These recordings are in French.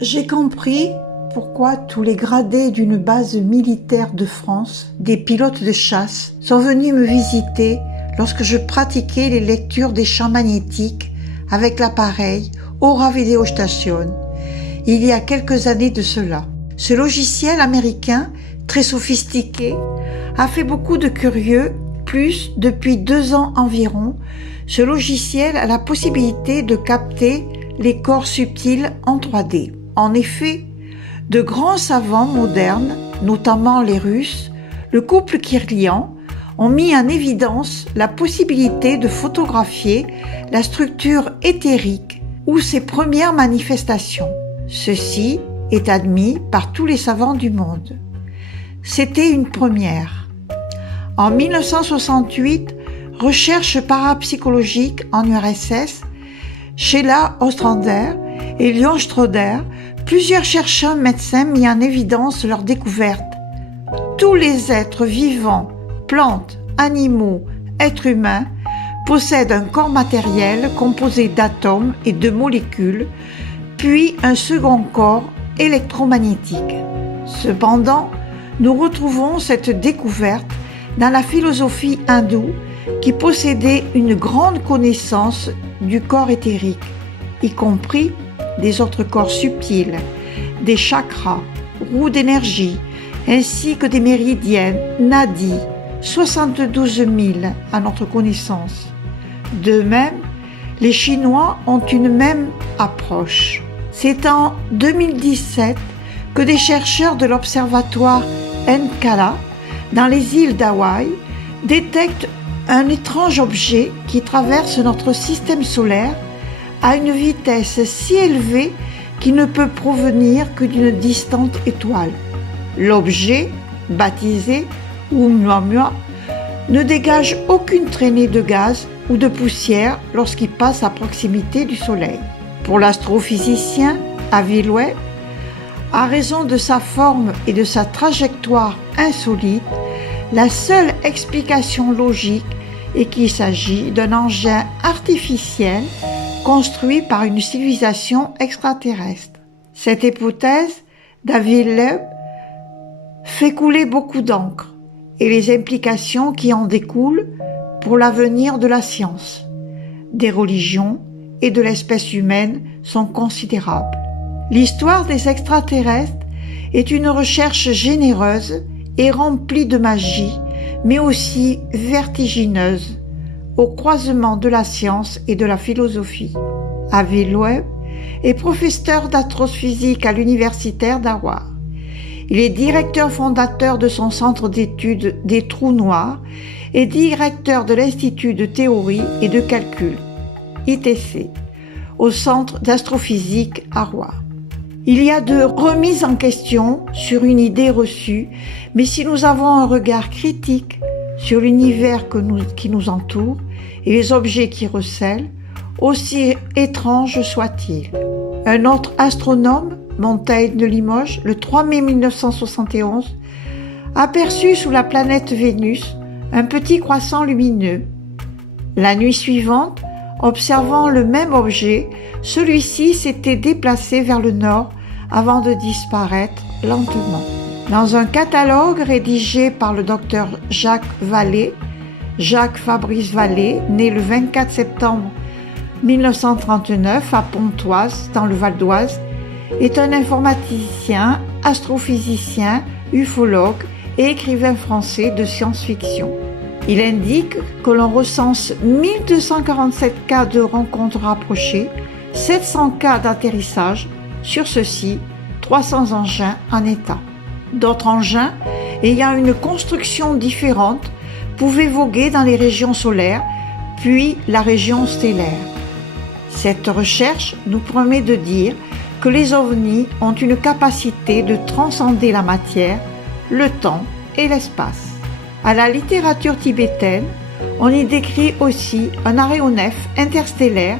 J'ai compris pourquoi tous les gradés d'une base militaire de France, des pilotes de chasse, sont venus me visiter lorsque je pratiquais les lectures des champs magnétiques avec l'appareil Aura Video Station, il y a quelques années de cela. Ce logiciel américain, très sophistiqué, a fait beaucoup de curieux. Plus, depuis 2 ans environ, ce logiciel a la possibilité de capter les corps subtils en 3D. En effet, de grands savants modernes, notamment les Russes, le couple Kirlian, ont mis en évidence la possibilité de photographier la structure éthérique ou ses premières manifestations. Ceci est admis par tous les savants du monde. C'était une première. En 1968, recherche parapsychologique en URSS, Sheila Ostrander et Leon Stroder, plusieurs chercheurs médecins mis en évidence leur découverte. Tous les êtres vivants, plantes, animaux, êtres humains, possèdent un corps matériel composé d'atomes et de molécules, puis un second corps électromagnétique. Cependant, nous retrouvons cette découverte dans la philosophie hindoue qui possédait une grande connaissance du corps éthérique, y compris des autres corps subtils, des chakras, roues d'énergie, ainsi que des méridiennes, nadis, 72 000 à notre connaissance. De même, les Chinois ont une même approche. C'est en 2017 que des chercheurs de l'observatoire Encala, dans les îles d'Hawaï, détectent un étrange objet qui traverse notre système solaire à une vitesse si élevée qu'il ne peut provenir que d'une distante étoile. L'objet, baptisé Oumuamua, ne dégage aucune traînée de gaz ou de poussière lorsqu'il passe à proximité du Soleil. Pour l'astrophysicien Avi Loeb, à raison de sa forme et de sa trajectoire insolite, la seule explication logique est qu'il s'agit d'un engin artificiel construit par une civilisation extraterrestre. Cette hypothèse d'Avi Loeb fait couler beaucoup d'encre et les implications qui en découlent pour l'avenir de la science, des religions et de l'espèce humaine sont considérables. L'histoire des extraterrestres est une recherche généreuse et remplie de magie, mais aussi vertigineuse, au croisement de la science et de la philosophie. Avi Loeb est professeur d'astrophysique à l'université d'Harvard. Il est directeur fondateur de son centre d'études des trous noirs et directeur de l'Institut de théorie et de calcul, ITC, au centre d'astrophysique Harvard. Il y a de remises en question sur une idée reçue, mais si nous avons un regard critique sur l'univers qui nous entoure et les objets qui recèlent, aussi étranges soient-ils. Un autre astronome, Montaigne de Limoges, le 3 mai 1971, aperçut sous la planète Vénus un petit croissant lumineux. La nuit suivante, observant le même objet, celui-ci s'était déplacé vers le nord avant de disparaître lentement. Dans un catalogue rédigé par le docteur Jacques Vallée, Jacques Fabrice Vallée, né le 24 septembre 1939 à Pontoise, dans le Val d'Oise, est un informaticien, astrophysicien, ufologue et écrivain français de science-fiction. Il indique que l'on recense 1247 cas de rencontres rapprochées, 700 cas d'atterrissage, sur ceux-ci 300 engins en état. D'autres engins, ayant une construction différente, pouvaient voguer dans les régions solaires, puis la région stellaire. Cette recherche nous permet de dire que les ovnis ont une capacité de transcender la matière, le temps et l'espace. À la littérature tibétaine, on y décrit aussi un aéronef interstellaire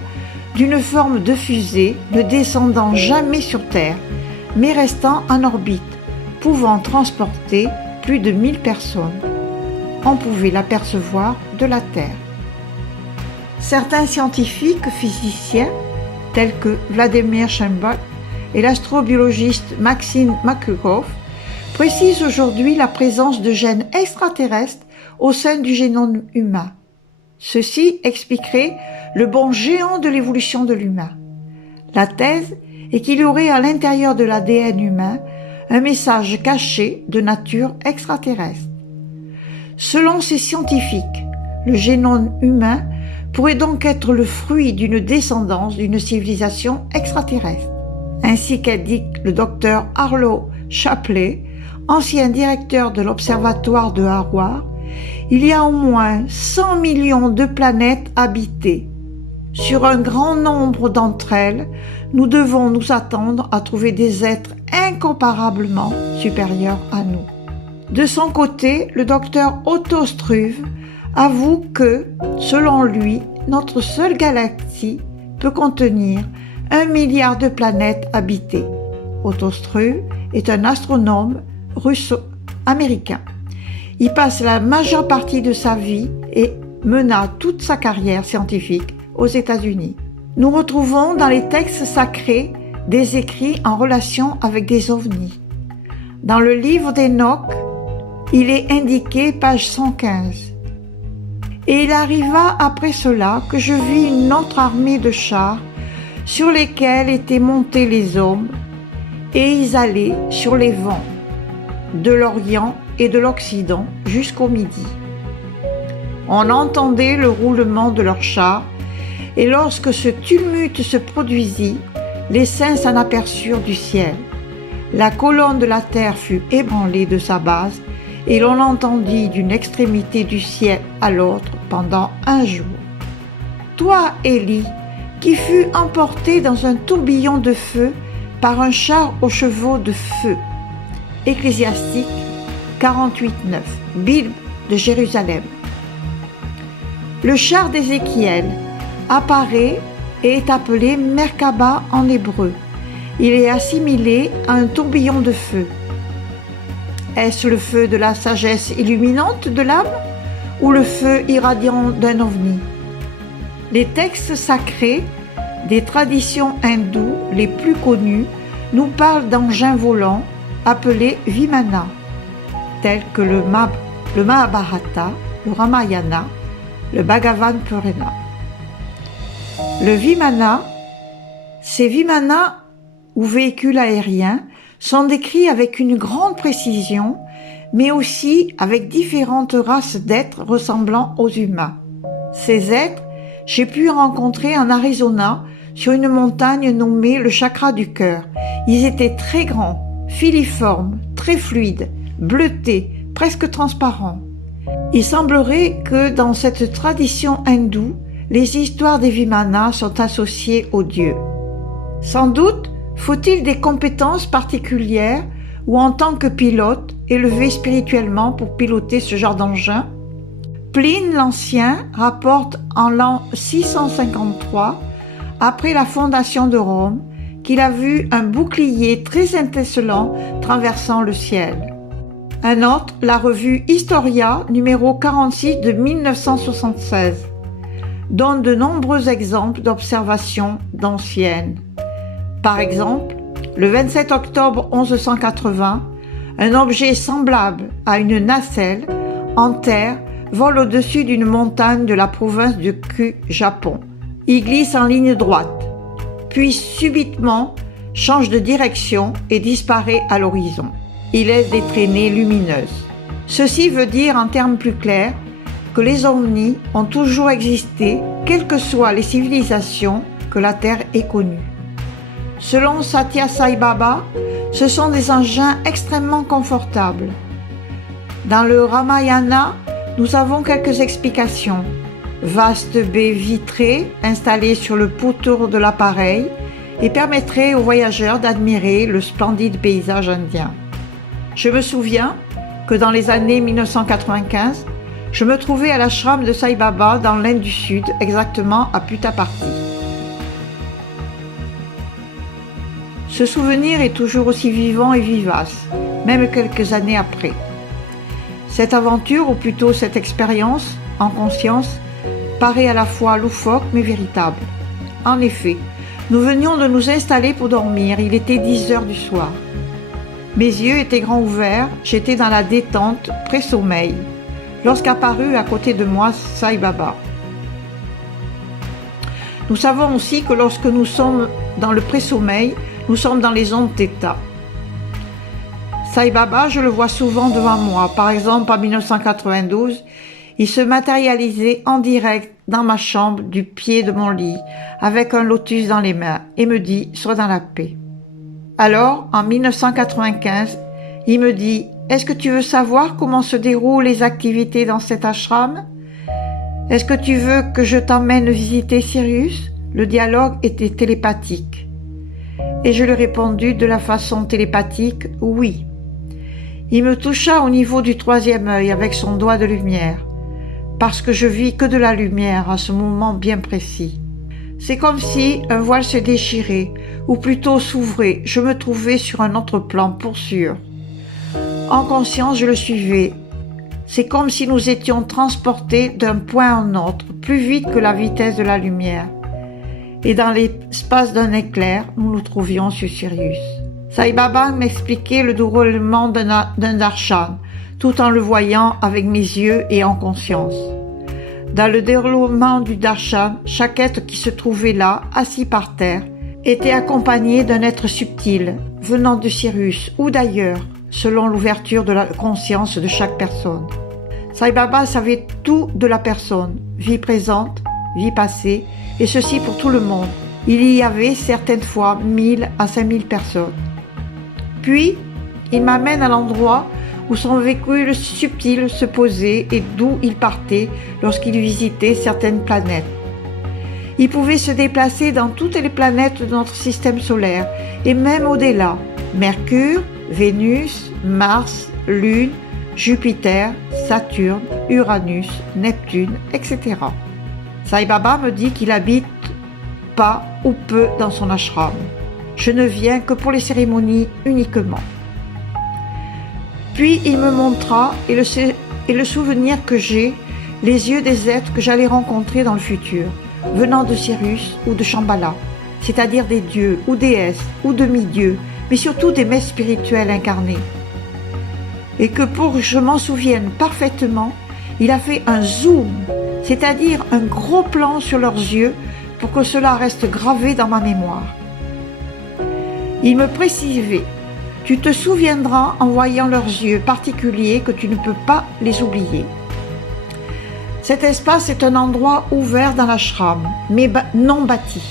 d'une forme de fusée ne descendant jamais sur Terre, mais restant en orbite, pouvant transporter plus de 1000 personnes. On pouvait l'apercevoir de la Terre. Certains scientifiques physiciens, tels que Vladimir Chemnitz et l'astrobiologiste Maxime Makarov, précisent aujourd'hui la présence de gènes extraterrestres au sein du génome humain. Ceci expliquerait le bond géant de l'évolution de l'humain. La thèse est qu'il y aurait à l'intérieur de l'ADN humain un message caché de nature extraterrestre. Selon ces scientifiques, le génome humain pourrait donc être le fruit d'une descendance d'une civilisation extraterrestre. Ainsi qu'indique le docteur Arlo Shapley, ancien directeur de l'Observatoire de Harvard, il y a au moins 100 millions de planètes habitées. Sur un grand nombre d'entre elles, nous devons nous attendre à trouver des êtres incomparablement supérieurs à nous. De son côté, le docteur Otto Struve avoue que, selon lui, notre seule galaxie peut contenir 1 milliard de planètes habitées. Otto Struve est un astronome russo-américain. Il passe la majeure partie de sa vie et mena toute sa carrière scientifique aux États-Unis. Nous retrouvons dans les textes sacrés des écrits en relation avec des ovnis. Dans le livre d'Enoch, il est indiqué, page 115. Et il arriva après cela que je vis une autre armée de chars sur lesquels étaient montés les hommes, et ils allaient sur les vents, de l'Orient et de l'Occident jusqu'au Midi. On entendait le roulement de leurs chars, et lorsque ce tumulte se produisit, les saints s'en aperçurent du ciel. La colonne de la terre fut ébranlée de sa base, et l'on entendit d'une extrémité du ciel à l'autre pendant 1 jour. Toi, Élie, qui fus emporté dans un tourbillon de feu par un char aux chevaux de feu. Ecclésiastique 48:9, Bible de Jérusalem. Le char d'Ézéchiel apparaît et est appelé Merkaba en hébreu. Il est assimilé à un tourbillon de feu. Est-ce le feu de la sagesse illuminante de l'âme ou le feu irradiant d'un ovni? Les textes sacrés des traditions hindoues les plus connues nous parlent d'engins volants appelés Vimana, tels que le Mahabharata, le Ramayana, le Bhagavad Purana. Le Vimana, ces Vimana ou véhicules aériens sont décrits avec une grande précision, mais aussi avec différentes races d'êtres ressemblant aux humains. Ces êtres, j'ai pu rencontrer en Arizona sur une montagne nommée le chakra du cœur. Ils étaient très grands, filiformes, très fluides, bleutés, presque transparents. Il semblerait que dans cette tradition hindoue, les histoires des Vimana sont associées aux dieux. Sans doute, faut-il des compétences particulières ou en tant que pilote, élevé spirituellement pour piloter ce genre d'engin? Pline l'Ancien rapporte en l'an 653, après la fondation de Rome, qu'il a vu un bouclier très étincelant traversant le ciel. Un autre, la revue Historia, numéro 46 de 1976, donne de nombreux exemples d'observations d'anciennes. Par exemple, le 27 octobre 1180, un objet semblable à une nacelle en terre vole au-dessus d'une montagne de la province de Ku, Japon. Il glisse en ligne droite, puis subitement change de direction et disparaît à l'horizon. Il laisse des traînées lumineuses. Ceci veut dire en termes plus clairs que les ovnis ont toujours existé, quelles que soient les civilisations que la Terre ait connues. Selon Satya Sai Baba, ce sont des engins extrêmement confortables. Dans le Ramayana, nous avons quelques explications. Vaste baie vitrée installée sur le pourtour de l'appareil et permettrait aux voyageurs d'admirer le splendide paysage indien. Je me souviens que dans les années 1995, je me trouvais à l'ashram de Sai Baba dans l'Inde du Sud, exactement à Puttaparthi. Ce souvenir est toujours aussi vivant et vivace, même quelques années après. Cette aventure, ou plutôt cette expérience, en conscience, paraît à la fois loufoque mais véritable. En effet, nous venions de nous installer pour dormir, il était 10 heures du soir. Mes yeux étaient grands ouverts, j'étais dans la détente, pré-sommeil, lorsqu'apparut à côté de moi Sai Baba. Nous savons aussi que lorsque nous sommes dans le pré-sommeil, nous sommes dans les ondes θ. Sai Baba, je le vois souvent devant moi. Par exemple, en 1992, il se matérialisait en direct dans ma chambre, du pied de mon lit, avec un lotus dans les mains, et me dit « Sois dans la paix ». Alors, en 1995, il me dit « Est-ce que tu veux savoir comment se déroulent les activités dans cet ashram ? Est-ce que tu veux que je t'emmène visiter Sirius ?» Le dialogue était télépathique. Et je lui ai répondu de la façon télépathique « Oui ». Il me toucha au niveau du troisième œil avec son doigt de lumière, parce que je vis que de la lumière à ce moment bien précis. C'est comme si un voile se déchirait, ou plutôt s'ouvrait. Je me trouvais sur un autre plan, pour sûr. En conscience, je le suivais. C'est comme si nous étions transportés d'un point à un autre, plus vite que la vitesse de la lumière. Et dans l'espace d'un éclair, nous nous trouvions sur Sirius. Sai Baba m'expliquait le déroulement d'un darshan, tout en le voyant avec mes yeux et en conscience. Dans le déroulement du darshan, chaque être qui se trouvait là, assis par terre, était accompagné d'un être subtil, venant de Sirius ou d'ailleurs, selon l'ouverture de la conscience de chaque personne. Sai Baba savait tout de la personne, vie présente, vie passée, et ceci pour tout le monde. Il y avait certaines fois 1000 à 5000 personnes. Puis, il m'amène à l'endroit où son véhicule subtil se posait et d'où il partait lorsqu'il visitait certaines planètes. Il pouvait se déplacer dans toutes les planètes de notre système solaire et même au-delà, Mercure, Vénus, Mars, Lune, Jupiter, Saturne, Uranus, Neptune, etc. Sai Baba me dit qu'il habite pas ou peu dans son ashram. Je ne viens que pour les cérémonies uniquement. Puis il me montra, et le souvenir que j'ai, les yeux des êtres que j'allais rencontrer dans le futur, venant de Sirius ou de Shambhala, c'est-à-dire des dieux ou déesses ou demi-dieux, mais surtout des maîtres spirituels incarnés. Et que pour que je m'en souvienne parfaitement, il a fait un zoom, c'est-à-dire un gros plan sur leurs yeux pour que cela reste gravé dans ma mémoire. Il me précisait « Tu te souviendras en voyant leurs yeux particuliers que tu ne peux pas les oublier. » Cet espace est un endroit ouvert dans l'ashram, mais non bâti.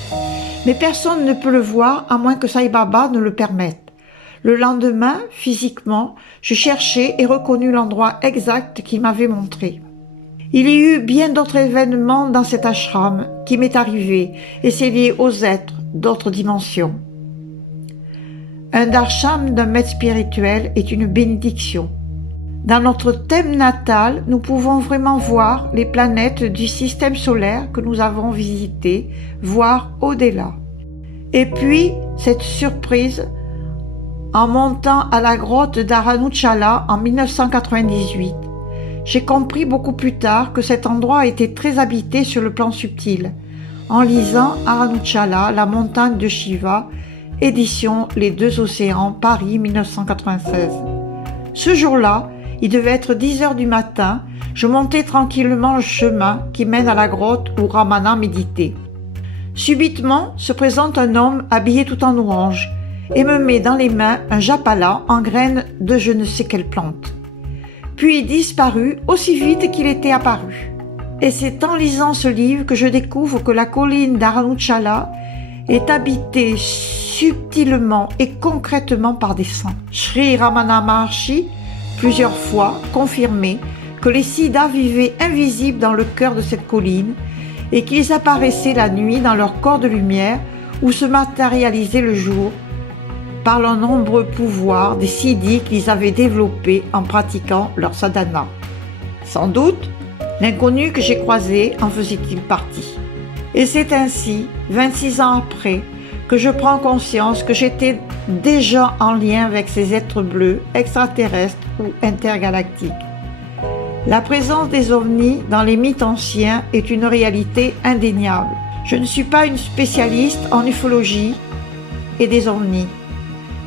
Mais personne ne peut le voir à moins que Sai Baba ne le permette. Le lendemain, physiquement, je cherchais et reconnus l'endroit exact qu'il m'avait montré. Il y eut bien d'autres événements dans cet ashram qui m'est arrivé et c'est lié aux êtres d'autres dimensions. Un darshan d'un maître spirituel est une bénédiction. Dans notre thème natal, nous pouvons vraiment voir les planètes du système solaire que nous avons visitées, voire au-delà. Et puis, cette surprise, en montant à la grotte d'Aranuchala en 1998, j'ai compris beaucoup plus tard que cet endroit était très habité sur le plan subtil, en lisant Aranuchala, la montagne de Shiva, édition Les Deux Océans, Paris 1996. Ce jour-là, il devait être 10 heures du matin, je montais tranquillement le chemin qui mène à la grotte où Ramana méditait. Subitement se présente un homme habillé tout en orange et me met dans les mains un japala en graines de je ne sais quelle plante. Puis il disparut aussi vite qu'il était apparu. Et c'est en lisant ce livre que je découvre que la colline d'Aranuchala est habitée subtilement et concrètement par des saints. Sri Ramana Maharshi, plusieurs fois, confirmait que les Siddhas vivaient invisibles dans le cœur de cette colline et qu'ils apparaissaient la nuit dans leur corps de lumière ou se matérialisaient le jour par leurs nombreux pouvoirs des siddhis qu'ils avaient développés en pratiquant leur sadhana. Sans doute, l'inconnu que j'ai croisé en faisait-il partie. Et c'est ainsi, 26 ans après, que je prends conscience que j'étais déjà en lien avec ces êtres bleus, extraterrestres ou intergalactiques. La présence des ovnis dans les mythes anciens est une réalité indéniable. Je ne suis pas une spécialiste en ufologie et des ovnis,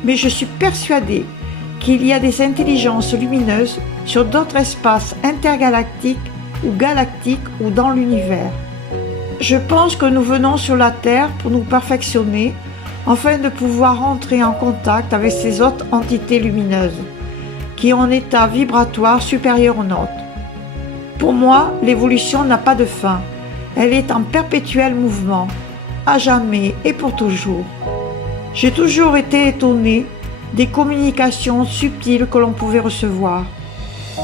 mais je suis persuadée qu'il y a des intelligences lumineuses sur d'autres espaces intergalactiques ou galactiques ou dans l'univers. Je pense que nous venons sur la Terre pour nous perfectionner afin de pouvoir entrer en contact avec ces autres entités lumineuses qui ont un état vibratoire supérieur au nôtre. Pour moi, l'évolution n'a pas de fin. Elle est en perpétuel mouvement, à jamais et pour toujours. J'ai toujours été étonnée des communications subtiles que l'on pouvait recevoir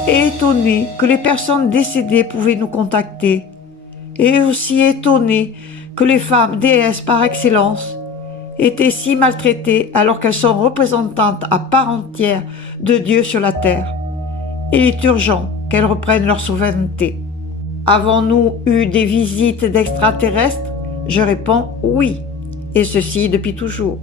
et étonnée que les personnes décédées pouvaient nous contacter et aussi étonnée que les femmes déesses par excellence étaient si maltraitées alors qu'elles sont représentantes à part entière de Dieu sur la terre. Il est urgent qu'elles reprennent leur souveraineté. Avons-nous eu des visites d'extraterrestres ? Je réponds oui, et ceci depuis toujours.